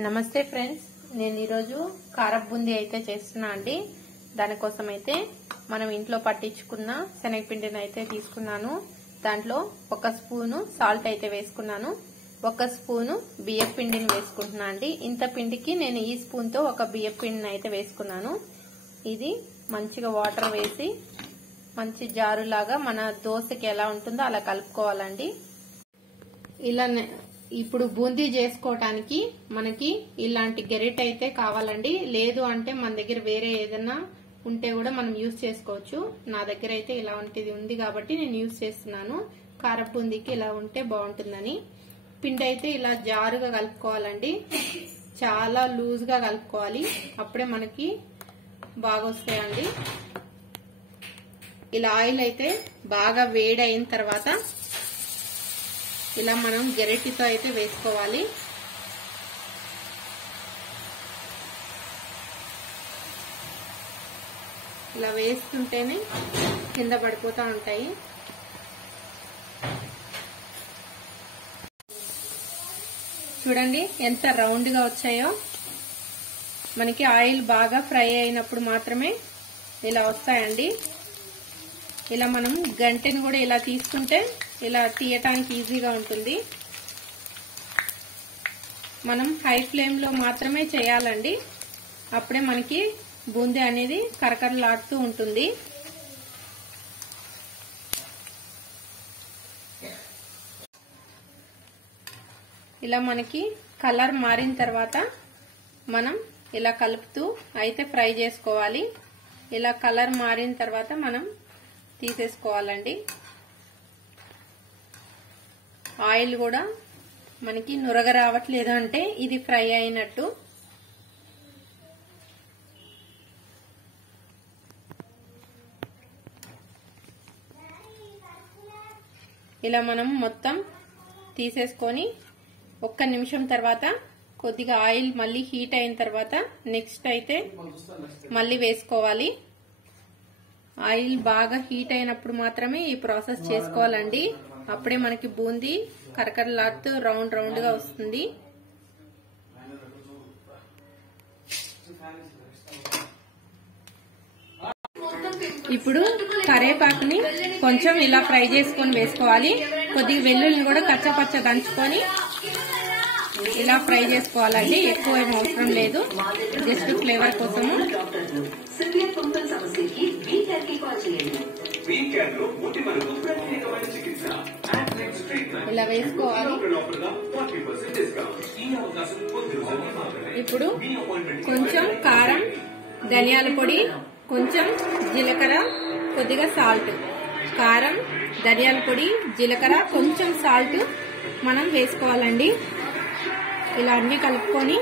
నమస్తే ఫ్రెండ్స్, నేను ఈరోజు కారపు బూందీ అయితే చేస్తున్నా అండి. దానికోసం అయితే మనం ఇంట్లో పట్టించుకున్న శనగపిండిని అయితే తీసుకున్నాను. దాంట్లో 1 స్పూను సాల్ట్ అయితే వేసుకున్నాను. 1 స్పూను బియ్యపు పిండిని వేసుకుంటున్నా అండి. ఇంత పిండికి నేను ఈ స్పూన్ తో 1 బియ్యపు పిండిని అయితే వేసుకున్నాను. ఇది మంచిగా వాటర్ వేసి మంచి జారులాగా మన దోశకి ఎలా ఉంటుందో అలా కలుపుకోవాలండి. ఇలా ఇప్పుడు బూందీ చేసుకోవటానికి మనకి ఇలాంటి గెరిట అయితే కావాలండి. లేదు అంటే మన దగ్గర వేరే ఏదైనా ఉంటే కూడా మనం యూజ్ చేసుకోవచ్చు. నా దగ్గర అయితే ఇలా ఉంది కాబట్టి నేను యూజ్ చేస్తున్నాను. కారపు బూందీకి ఇలా ఉంటే బాగుంటుందని. పిండి అయితే ఇలా జారుగా కలుపుకోవాలండి. చాలా లూజ్ గా కలుపుకోవాలి, అప్పుడే మనకి బాగా వస్తాయండి. ఇలా ఆయిల్ అయితే బాగా వేడి అయిన తర్వాత ఇలా మనం గెరిటితో అయితే వేసుకోవాలి. ఇలా వేస్తుంటేనే కింద పడిపోతూ ఉంటాయి. చూడండి ఎంత రౌండ్ గా వచ్చాయో. మనకి ఆయిల్ బాగా ఫ్రై అయినప్పుడు మాత్రమే ఇలా వస్తాయండి. ఇలా మనం గంటెని కూడా ఇలా తీసుకుంటే ఇలా తీయటానికి ఈజీగా ఉంటుంది. మనం హై ఫ్లేమ్ లో మాత్రమే చేయాలండి, అప్పుడే మనకి బూందీ అనేది కరకరలాడుతూ ఉంటుంది. ఇలా మనకి కలర్ మారిన తర్వాత మనం ఇలా కలుపుతూ అయితే ఫ్రై చేసుకోవాలి. ఇలా కలర్ మారిన తర్వాత మనం తీసేసుకోవాలండి. ఆయిల్ కూడా మనకి నురగ రావట్లేదు అంటే ఇది ఫ్రై అయినట్టు. ఇలా మనం మొత్తం తీసేసుకొని 1 నిమిషం తర్వాత కొద్దిగా ఆయిల్ మళ్ళీ హీట్ అయిన తర్వాత నెక్స్ట్ అయితే మళ్ళీ వేసుకోవాలి. ఆయిల్ బాగా హీట్ అయినప్పుడు మాత్రమే ఈ ప్రాసెస్ చేసుకోవాలండి, అప్పుడే మనకి బూందీ కరకరలాడుతూ రౌండ్ రౌండ్ గా వస్తుంది. ఇప్పుడు కరివేపాకుని కొంచెం ఇలా ఫ్రై చేసుకొని వేసుకోవాలి. కొద్దిగా వెల్లుల్లిని కూడా కచ్చపచ్చ దంచుకొని ఇలా ఫ్రై చేసుకోవాలండి. ఎక్కువ ఏం అవసరం లేదు, జస్ట్ ఫ్లేవర్ కోసము. ఇలా వేసుకోవాలి. ఇప్పుడు కొంచెం కారం, ధనియాల పొడి, కొంచెం జీలకర్ర, కొద్దిగా సాల్ట్. కారం, ధనియాల పొడి, జీలకర్ర, కొంచెం సాల్ట్ మనం వేసుకోవాలండి. ఇలా అన్ని కలుపుకొని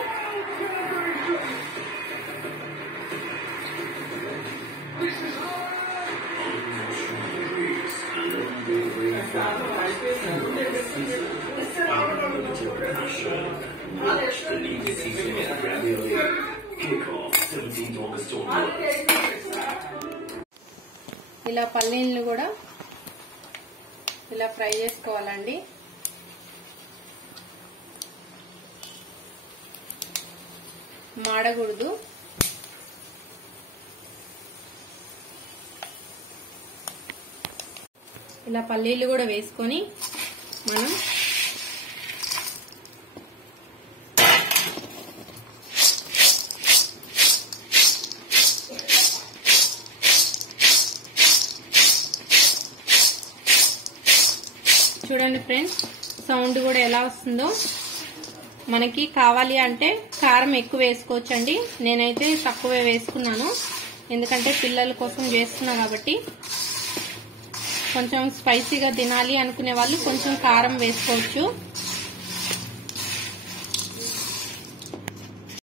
ఇలా పల్లీలను కూడా ఇలా ఫ్రై చేసుకోవాలండి. మాడకూడదు. ఇలా పల్లీలు కూడా వేసుకొని మనం చూడండి ఫ్రెండ్స్, సౌండ్ కూడా ఎలా వస్తుందో. మనకి కావాలి అంటే కారం ఎక్కువ వేసుకోవచ్చండి. నేనైతే తక్కువే వేసుకున్నాను, ఎందుకంటే పిల్లల కోసం చేస్తున్నా కాబట్టి. కొంచెం స్పైసీగా తినాలి అనుకునే వాళ్ళు కొంచెం కారం వేసుకోవచ్చు.